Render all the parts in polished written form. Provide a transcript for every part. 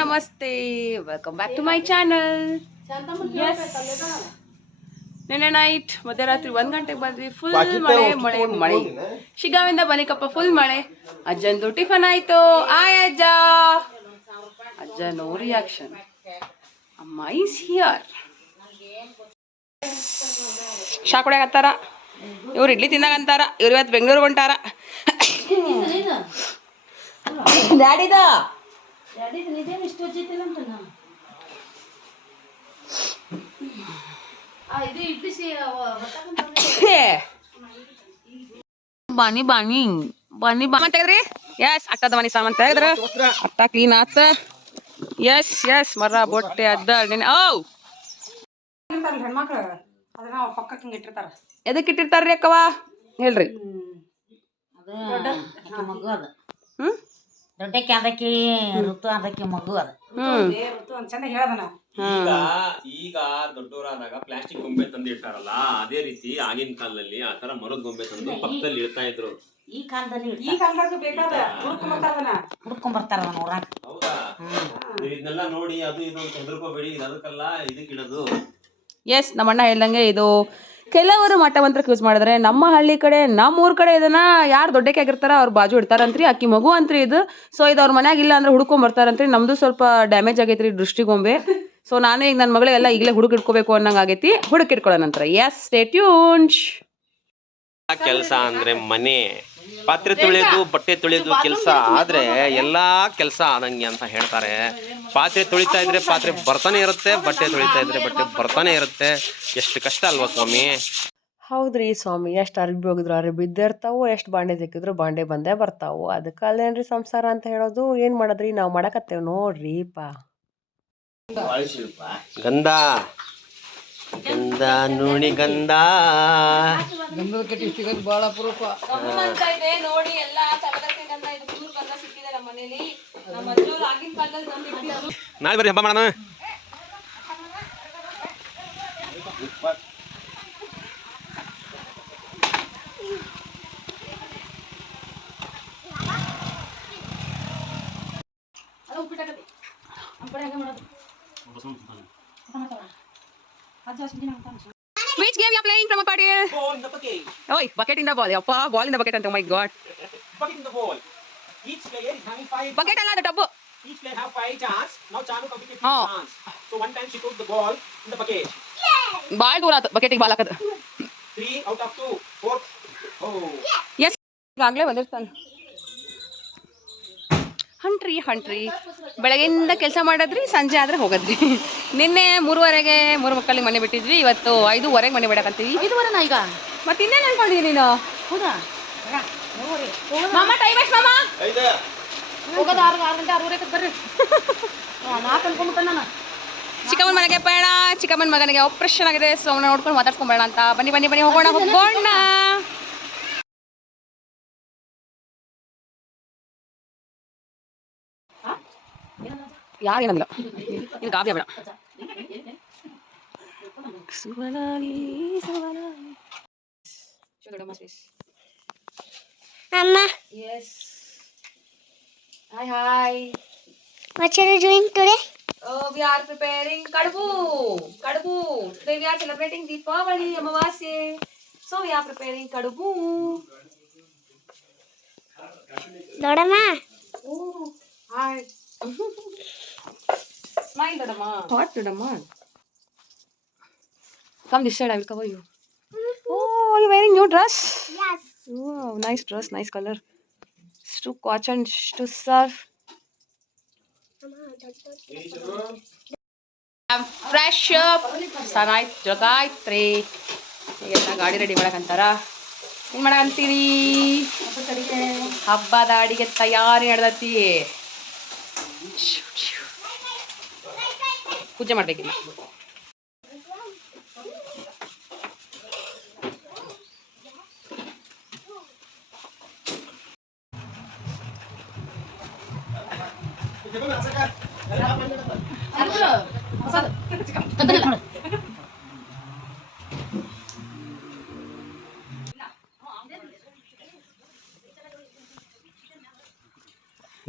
ನಮಸ್ತೆ, welcome back to my channel. ನಿನ್ನೆ night ಮಧ್ಯರಾತ್ರಿ 1 ಗಂಟೆಗೆ ಬಂದ್ವಿ. ಫುಲ್ ಮಳೆ ಮಳೆ ಮಳೆ. ಶಿಗಾವಿಂದ ಬನಿಕಪ್ಪ ಫುಲ್ ಮಳೆ. ಅಜ್ಜಂದು ಟಿಫನ್ ಆಯ್ತು. ಆಯ್ ಅಜ್ಜ. ಅಜ್ಜ ನೋ ರಿಯಾಕ್ಷನ್. ಅಮ್ಮ ಈಸ್ ಹಿಯರ್. ಶಾ ಕುಡಿಯಾಕತ್ತಾರ. ಇವ್ರು ಇಡ್ಲಿ ತಿನ್ನಾಗಂತಾರ. ಇವ್ರು ಇವತ್ತು ಬೆಂಗಳೂರಿಗೆ ಹೊಂಟಾರ. ಡ್ಯಾಡಿದ ಬಾನಿ ಬಾನಿ ಬಾನಿ ಬಾ ತೆಗ್ದ್ರಿ. ಎಸ್ ಅಟ್ಟದ ಮನಿ ಸಾಮಾನು ತೆಗ್ದ್ರ ಅಟ್ಟ ಕ್ಲೀನ್ ಆತ. ಎಸ್ ಎಸ್ ಮರ ಬೊಟ್ಟೆ ಅದ್ದ ಓ ಹೆಣ್ಮಕ್ಳು ಅದನ್ನ ಪಕ್ಕಕ್ಕೆ ಹಿಂಗೆ ಇಟ್ಟಿರ್ತಾರ. ಎದಕ್ಕೆ ಇಟ್ಟಿರ್ತಾರ್ರಿ ಅಕ್ಕವ ಹೇಳ್ರಿ. ದೊಡ್ಡಕ್ಕೆ ಅದಕ್ಕೆ ಋತು ಅದಕ್ಕೆ ಮಗು ಅದ ಋತು ಅಂತ ಚಂದ ಹೇಳದನ. ಈಗ ದೊಡ್ಡವರಾದಾಗ ಪ್ಲಾಸ್ಟಿಕ್ ಗೊಂಬೆ ತಂದು ಇಡ್ತಾರಲ್ಲ, ಅದೇ ರೀತಿ ಆಗಿನ ಕಾಲದಲ್ಲಿ ಆ ತರ ಮರದ ಗೊಂಬೆ ತಂದು ಪಕ್ಕದಲ್ಲಿ ಇಡ್ತಾ ಇದ್ರು. ಈ ಕಾಲದಾಗ ಬೇಕಾದ ಹುಡ್ಕೊಂಡ್ ಬರ್ತಾರ ಊರಾಗ. ಹೌದಾ? ನೀವು ಇದನ್ನೆಲ್ಲ ನೋಡಿ ಅದು ಇದು ಅಂತ ಹೆದರ್ಕೋಬೇಡಿ. ಇದು ಅದಕ್ಕೆಲ್ಲ ಇದಕ್ಕಿಡೋದು. ಎಸ್ ನಮ್ಮಣ್ಣ ಹೇಳ್ದಂಗೆ ಇದು ಕೆಲವರು ಮಠಮಂತ್ರಕ್ಕೆ ಯೂಸ್ ಮಾಡಿದ್ರೆ, ನಮ್ಮ ಹಳ್ಳಿ ಕಡೆ ನಮ್ಮ ಊರ್ ಕಡೆ ಇದನ್ನ ಯಾರು ದೊಡ್ಡಕ್ಕೆ ಆಗಿರ್ತಾರ ಅವ್ರು ಬಾಜು ಇಡ್ತಾರಂತ್ರಿ. ಅಕ್ಕಿ ಮಗು ಅಂತ್ರಿ ಇದು. ಸೊ ಇದು ಅವ್ರ ಮನ್ಯಾಗ ಇಲ್ಲ ಅಂದ್ರೆ ಹುಡ್ಕೊಂಡ್ ಬರ್ತಾರಂತ್ರಿ. ನಮ್ದು ಸ್ವಲ್ಪ ಡ್ಯಾಮೇಜ್ ಆಗೈತ್ರಿ ದೃಷ್ಟಿಗೊಂಬೆ. ಸೊ ನಾನೇ ಈಗ ನನ್ನ ಮಗಳೆಲ್ಲ ಈಗಲೇ ಹುಡುಕ್ ಇಟ್ಕೋಬೇಕು ಅನ್ನಂಗೆ ಆಗೈತಿ. ಹುಡುಕ್ ಇಟ್ಕೊಳ್ಳೋ ನಂತರ ಎಸ್ ಸ್ಟೇ ಟ್ಯೂನ್ಡ್. ಕೆಲಸ ಅಂದ್ರೆ ಮನೆ ಪಾತ್ರೆ ತೊಳೆಯೋದು, ಬಟ್ಟೆ ತೊಳೆಯೋದು ಕೆಲಸ ಆದ್ರೆ ಎಲ್ಲಾ ಕೆಲಸ ಆದಂಗೆ ಅಂತ ಹೇಳ್ತಾರೆ. ಪಾತ್ರೆ ತೊಳಿತಾ ಇದ್ರೆ ಪಾತ್ರೆ ಬರ್ತಾನೆ ಇರುತ್ತೆ, ಬಟ್ಟೆ ತೊಳಿತಾ ಇದ್ರೆ ಬಟ್ಟೆ ಬರ್ತಾನೆ ಇರುತ್ತೆ. ಎಷ್ಟು ಕಷ್ಟ ಅಲ್ವಾ ಸ್ವಾಮಿ? ಹೌದ್ರಿ ಸ್ವಾಮಿ. ಎಷ್ಟು ಅರ್ಬಿ ಹೋಗಿದ್ರು ಅರ್ಬಿ ಬಿದ್ದಿರ್ತಾವು, ಎಷ್ಟು ಬಾಂಡೆ ಸಿಕ್ಕಿದ್ರು ಬಾಂಡೆ ಬಂದೇ ಬರ್ತಾವು. ಅದಕ್ಕೆ ಅಲ್ಲೇನ್ರಿ ಸಂಸಾರ ಅಂತ ಹೇಳೋದು. ಏನು ಮಾಡೋದ್ರಿ, ನಾವು ಮಾಡಕತ್ತೇವೆ ನೋಡ್ರಿಪ್ಪ. ಗಂಧ ಗಂಧ ನೋಡಿ ಗಂಧ ಬಹಳ ಅಪರೂಪ. ನೋಡಿ ಎಲ್ಲ ಸಿಕ್ಕಿದೆ ನಮ್ಮ ಮನೇಲಿ. ನಾಳೆ ಬರ್ರಿ ಹಬ್ಬ ಮಾಡೋಣ. Which game you are playing from a party? Ball in the bucket. Oi, bucket in the ball. Yappa, ball in the bucket. Oh my god. Bucket in the ball. Each player is having 5. Bucket alla the tub. Each player have 5 chance. Now Chanu completed 3 Oh. chance. So one time she put the ball in the bucket. Ball ದೂರ ಆತು. bucket ಗೆ ball ಹಾಕದ. 3 out of 2. 4. Oh. Yes. ಈಗಾಗಲೇ ಬಂದಿರ್ತಾನೆ. ಹಂಟ್ರಿ ಬೆಳಗ್ಗೆಯಿಂದ ಕೆಲಸ ಮಾಡಿದ್ರಿ, ಸಂಜೆ ಆದರೆ ಹೋಗದ್ರಿ. ನಿನ್ನೆ 3:30ಗೆ 3 ಮಕ್ಕಳಿಗೆ ಮನೆ ಬಿಟ್ಟಿದ್ವಿ. ಇವತ್ತು 5:30ಗೆ ಮನೆ ಬಿಡಕಂತೀವಿ. 5:30 ಈಗ ಮತ್ತೆ ಇನ್ನೇನು ಅನ್ಕೊಂಡಿದ್ದೀನಿ ನೀನು? ಹೌದಾ? ಮಾಮ ಟೈಮ್ ಎಷ್ಟು ಮಾಮ? ಹೋಗೋದು 6 ಗಂಟೆ 6:30 ಬರ್ರಿ. ನಾಲ್ಕು ಅನ್ಕೊಂಡ್ಬಿಟ್ಟೆ ನಾನು. ಚಿಕ್ಕಮ್ಮನ ಮನೆಗೆ ಬೇಡ, ಚಿಕ್ಕಮ್ಮನ ಮಗನಿಗೆ ಆಪರೇಷನ್ ಆಗಿದೆ. ಸೊ ಅವನ್ನ ನೋಡ್ಕೊಂಡು ಮಾತಾಡ್ಕೊಂಬೇಡ ಅಂತ. ಬನ್ನಿ ಹೋಗೋಣ. ಯಾರೇನಂದಿಲ್ಲ, ಇದು ಗಾಬಿ ಬೇಡ. Mama. Yes. Hi. What are you doing today? Oh, we are preparing Kadbu. Today we are celebrating Deepavali, Amavasya. So we are preparing Kadbu. Dodama. Oh, hi. Smile, Dodama. What, Dodama? Come this side, I will cover you. Oh, are you wearing new dress? Yes. Wow, nice dress, nice color. It's too cotton to serve. I'm fresh up. Sunlight, Jagayatri. ಈಗೆಲ್ಲ ಗಾಡಿ ready ಮಾಡಕಂತಾರ. ಏನು ಮಾಡಕಂತೀರಿ? ಹಬ್ಬದ ಅಡಿಗೆ ತಯಾರಿ ನಡೆದತಿ. ಪೂಜೆ ಮಾಡ್ಬೇಕಿಲ್ಲ.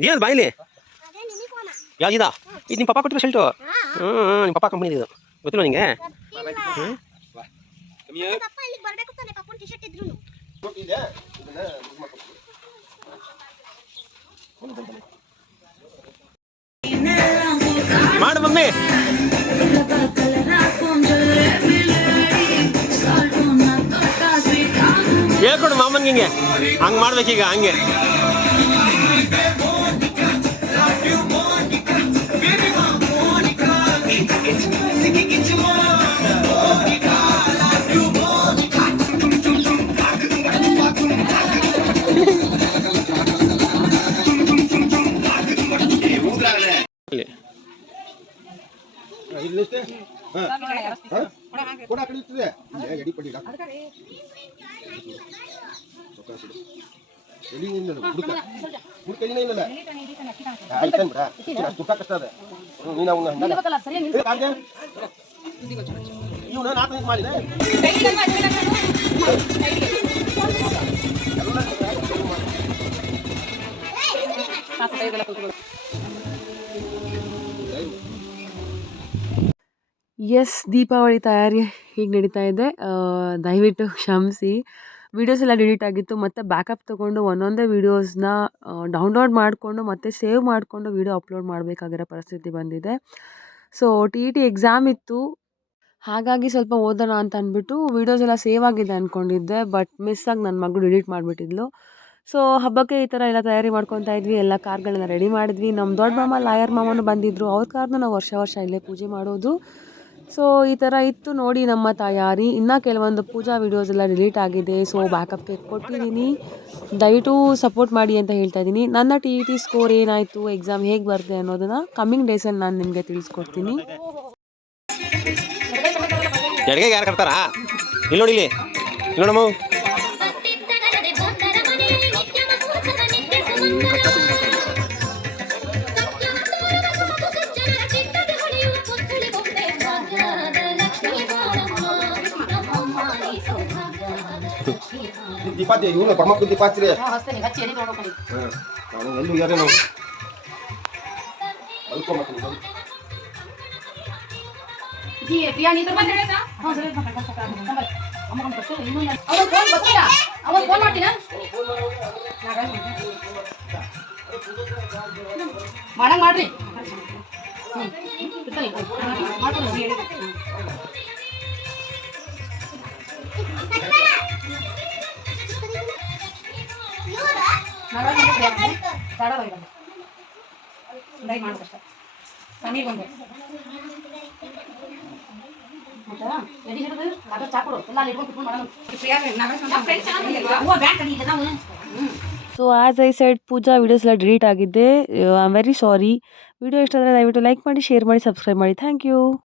ಏನದು ಬಾಯಿಲಿ? ಯಾವ್ದಿದ? ಇದು ನಿಮ್ಮ ಪಪ್ಪ ಕೊಟ್ಟಿರೋ ಶರ್ಟು. ನಿಮ್ಮ ಪಪ್ಪ ಕಂಪ್ನಿ ಇದು ಗೊತ್ತಿಲ್ಲ ನಿಂಗೆ? ಪಪ್ಪ ಇಲ್ಲಿಗೆ ಬರಬೇಕು ತಾನೆ ಪಪ್ಪನ ಟಿ ಶರ್ಟ್ ಇದ್ರು ಮಾಡು ಮಮ್ಮಿ. ಹೇಳ್ಕೊಡು ಮಾಮನ್ಗೆ ಹಿಂಗೆ ಹಂಗೆ ಮಾಡ್ಬೇಕೀಗ ಹಂಗೆ. ಎಸ್, ದೀಪಾವಳಿ ತಯಾರಿ ಹೀಗೆ ನಡೀತಾ ಇದೆ. ದಯವಿಟ್ಟು ಕ್ಷಮಿಸಿ. ವೀಡಿಯೋಸ್ ಎಲ್ಲ ಡಿಲೀಟ್ ಆಗಿತ್ತು. ಮತ್ತು ಬ್ಯಾಕಪ್ ತೊಗೊಂಡು ಒಂದೊಂದೇ ವೀಡಿಯೋಸ್ನ ಡೌನ್ಲೋಡ್ ಮಾಡಿಕೊಂಡು ಮತ್ತು ಸೇವ್ ಮಾಡಿಕೊಂಡು ವೀಡಿಯೋ ಅಪ್ಲೋಡ್ ಮಾಡಬೇಕಾಗಿರೋ ಪರಿಸ್ಥಿತಿ ಬಂದಿದೆ. ಸೊ TET ಎಕ್ಸಾಮ್ ಇತ್ತು, ಹಾಗಾಗಿ ಸ್ವಲ್ಪ ಓದೋಣ ಅಂತ ಅಂದ್ಬಿಟ್ಟು ವೀಡಿಯೋಸ್ ಎಲ್ಲ ಸೇವ್ ಆಗಿದೆ ಅಂದ್ಕೊಂಡಿದ್ದೆ. ಬಟ್ ಮಿಸ್ ಆಗಿ ನನ್ನ ಮಗಳು ಡಿಲೀಟ್ ಮಾಡಿಬಿಟ್ಟಿದ್ಲು. ಸೊ ಹಬ್ಬಕ್ಕೆ ಈ ಥರ ಎಲ್ಲ ತಯಾರಿ ಮಾಡ್ಕೊತಾ ಇದ್ವಿ. ಎಲ್ಲ ಕಾರ್ಗಳನ್ನ ರೆಡಿ ಮಾಡಿದ್ವಿ. ನಮ್ಮ ದೊಡ್ಡ ಮಾಮ ಲಾಯರ್ ಮಾಮನೂ ಬಂದಿದ್ದರು. ಅವ್ರ ಕಾರ್ನ ನಾವು ವರ್ಷ ಇಲ್ಲೇ ಪೂಜೆ ಮಾಡೋದು. ಸೊ ಈ ಥರ ಇತ್ತು ನೋಡಿ ನಮ್ಮ ತಯಾರಿ. ಇನ್ನೂ ಕೆಲವೊಂದು ಪೂಜಾ ವೀಡಿಯೋಸ್ ಎಲ್ಲ ಡಿಲೀಟ್ ಆಗಿದೆ. ಸೊ ಬ್ಯಾಕಪ್ಗೆ ಕೊಟ್ಟಿದ್ದೀನಿ, ದಯವಿಟ್ಟು ಸಪೋರ್ಟ್ ಮಾಡಿ ಅಂತ ಹೇಳ್ತಾ ಇದ್ದೀನಿ. ನನ್ನ TET ಸ್ಕೋರ್ ಏನಾಯಿತು, ಎಕ್ಸಾಮ್ ಹೇಗೆ ಬರುತ್ತೆ ಅನ್ನೋದನ್ನು ಕಮ್ಮಿಂಗ್ ಡೇಸಲ್ಲಿ ನಾನು ನಿಮಗೆ ತಿಳಿಸ್ಕೊಡ್ತೀನಿ. ಅಡುಗೆ ಯಾರು ಕಟ್ತಾರಾ? ಇಲ್ಲಿ ನೋಡಿ, ಇಲ್ಲಿ ನೋಡಮ್ಮ. ದೀಪಾತಿ ಇವನು ಪರಮಕ್ಕೂ ದೀಪಾತ್ರಿ ಎಲ್ಲಿ ಯಾರೇ ನಾವು ಮಾಡ್ರಿ ಮಾಡಬೇಕಷ್ಟ ಸಮೀರ್ ಬಂದೆ ಎಡಿ ಹಿಡಿದು ಅದ್ರ ಚಾಕೊಡು ಎಲ್ಲ ಅಲ್ಲಿ ಇಟ್ಕೊಂಡು ಕುತ್ಕೊಂಡು ಮಾಡೋಣ. So as I said puja videos ಎಲ್ಲ ಡಿಲೀಟ್ ಆಗಿದೆ. I am very sorry. Video ಇಷ್ಟ ಆದರೆ ದಯವಿಟ್ಟು ಲೈಕ್ ಮಾಡಿ, ಶೇರ್ ಮಾಡಿ, ಸಬ್ಸ್ಕ್ರೈಬ್ ಮಾಡಿ. Thank you.